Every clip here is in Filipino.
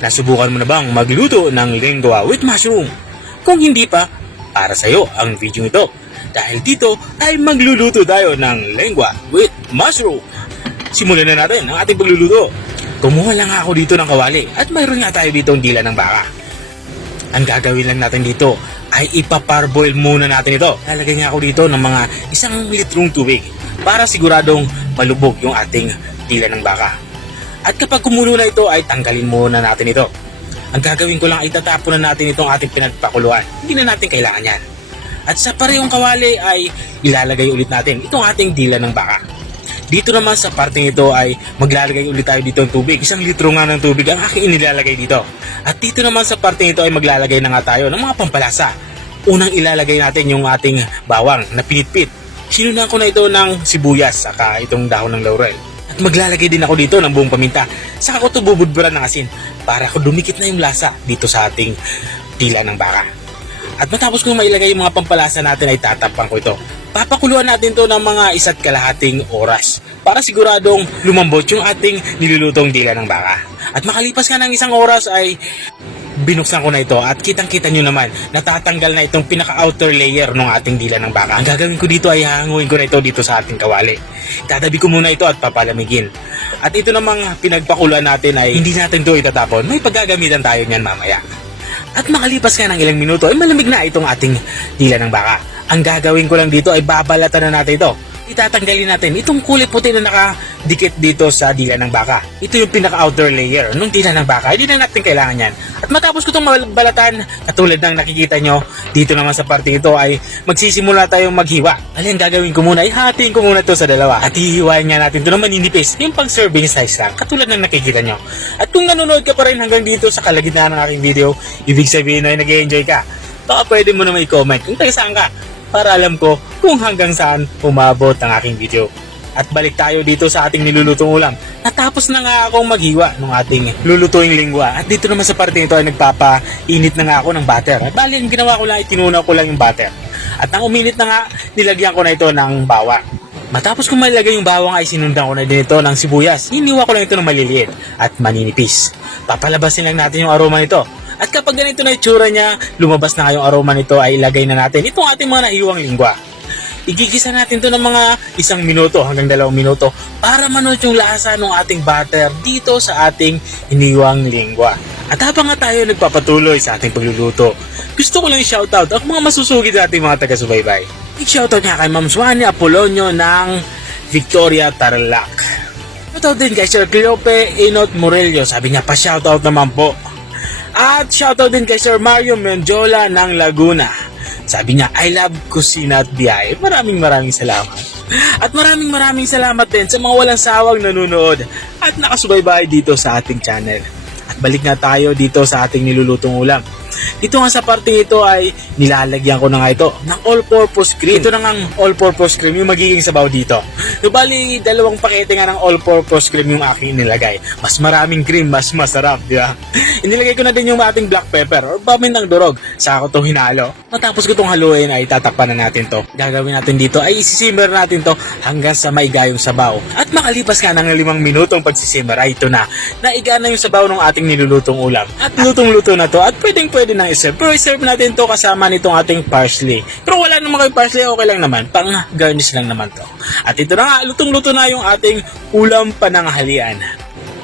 Nasubukan mo na bang magluto ng lengua with mushroom? Kung hindi pa, para sa'yo ang video ito. Dahil dito ay magluluto tayo ng lengua with mushroom. Simulan na natin ang ating pagluluto. Kumuha lang ako dito ng kawali at mayroon nga tayo dito ang dila ng baka. Ang gagawin lang natin dito ay ipaparboil muna natin ito. Lalagay nga ako dito ng mga 1 litrong tubig para siguradong malubog yung ating dila ng baka. At kapag kumulo na ito ay tanggalin muna natin ito. Ang gagawin ko lang ay tatapon na natin itong ating pinagpakuluan. Hindi na natin kailangan yan. At sa parehong kawali ay ilalagay ulit natin itong ating dila ng baka. Dito naman sa parteng ito ay maglalagay ulit tayo dito ng tubig. 1 litro nga ng tubig ang aking inilalagay dito. At dito naman sa parteng ito ay maglalagay na nga tayo ng mga pampalasa. Unang ilalagay natin yung ating bawang na pinitpit. Sinunan ko na ito ng sibuyas saka itong dahon ng laurel. At maglalagay din ako dito ng buong paminta. Saka ko ito bubudburan ng asin para ko dumikit na yung lasa dito sa ating dila ng baka. At matapos kong mailagay yung mga pampalasa natin ay tatapang ko ito. Papakuluan natin to ng mga 1.5 oras para siguradong lumambot yung ating nilulutong dila ng baka. At makalipas nga ng 1 oras ay binuksan ko na ito at kitang-kita nyo naman natatanggal na itong pinaka-outer layer ng ating dila ng baka. Ang gagawin ko dito ay hahanguin ko na ito dito sa ating kawali. Tatabi ko muna ito at papalamigin. At ito namang pinagpakuluan natin ay hindi natin ito itatapon. May paggagamitan tayo niyan mamaya. At makalipas nga ng ilang minuto ay malamig na itong ating dila ng baka. Ang gagawin ko lang dito ay babalatan na natin ito. Itatanggalin natin itong kulay puti na nakadikit dito sa dila ng baka. Ito yung pinaka-outer layer ng dila ng baka. Hindi na natin kailangan yan. At matapos ko itong balatan, katulad ng nakikita nyo, dito naman sa parte ito ay magsisimula tayong maghiwa. Ang gagawin ko muna ay hatiin ko muna ito sa dalawa. At hihiwain nga natin ito na maninipis. Yung pang serving size lang, katulad ng nakikita nyo. At kung nanonood ka pa rin hanggang dito sa kalagitnaan ng aking video, ibig sabihin ay nag-enjoy ka. Baka pwede mo naman i-comment kung taga saan ka, para alam ko kung hanggang saan umabot ang aking video. At balik tayo dito sa ating nilulutong ulam. Natapos na nga akong maghiwa ng ating lulutuing lingwa. At dito naman sa parte nito ay nagpapainit na nga ako ng butter. At bali, ang ginawa ko lang ay tinunaw ko lang yung butter. At nang uminit na nga, nilagyan ko na ito ng bawang. Matapos kong malagay yung bawang ay sinundan ko na din ito ng sibuyas. Hiniwa ko lang ito ng maliliit at maninipis. Papalabasin lang natin yung aroma nito. At kapag ganito na itsura niya, lumabas na yung aroma nito, ay ilagay na natin itong ating mga nahiwang lingwa. Igigisa natin ito ng mga 1 minuto hanggang 2 minuto para manood yung lasa ng ating butter dito sa ating hiniwang lingwa. At habang nga tayo nagpapatuloy sa ating pagluluto, gusto ko lang i-shoutout ang mga masusugid nating mga taga-subaybay. I-shoutout nga kay Ma'am Suani Apolonio ng Victoria, Tarlac. Shoutout din kay Sir Cleope Inot Morello, sabi niya pa-shoutout naman po. At shoutout din kay Sir Mario Menjola ng Laguna. Sabi niya, I love kusina at biyahe. Maraming salamat. At maraming salamat din sa mga walang sawang nanonood at nakasubaybay dito sa ating channel. At balik na tayo dito sa ating nilulutong ulam. Dito nga sa parte ito ay nilalagyan ko na nga ito ng all-purpose cream. Ito na nga all-purpose cream yung magiging sabaw dito. Bali, 2 pakete nga ng all-purpose cream yung aking nilagay. Mas maraming cream, mas masarap, di ba? Inilagay ko na din yung ating black pepper or pamintang durog. Saka ko itong hinalo. Matapos ko itong haluin ay tatakpan na natin to. Gagawin natin dito ay isisimmer natin to hanggang sa maiga yung sabaw. At makalipas nga ng 5 minutong pagsisimmer ay ito na. Naiga na yung sabaw ng ating nilulutong ulam. At lutong-luto na to at pwede nang iserve. Pero iserve natin to kasama nitong ating parsley. Pero wala naman kayo parsley, okay lang naman. Pang garnish lang naman to. At ito na nga, lutong-luto na yung ating ulam pananghalian.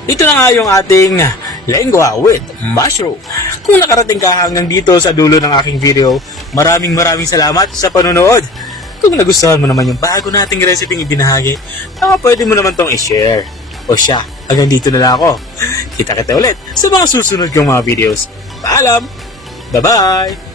Ito na nga yung ating lengua with mushroom. Kung nakarating ka hanggang dito sa dulo ng aking video, maraming salamat sa panonood. Kung nagustuhan mo naman yung bago nating recipe ibinahagi, baka pwede mo naman tong i-share. O siya, hanggang dito na lang ako. Kita ulit sa mga susunod kong mga videos. Paalam! Bye-bye!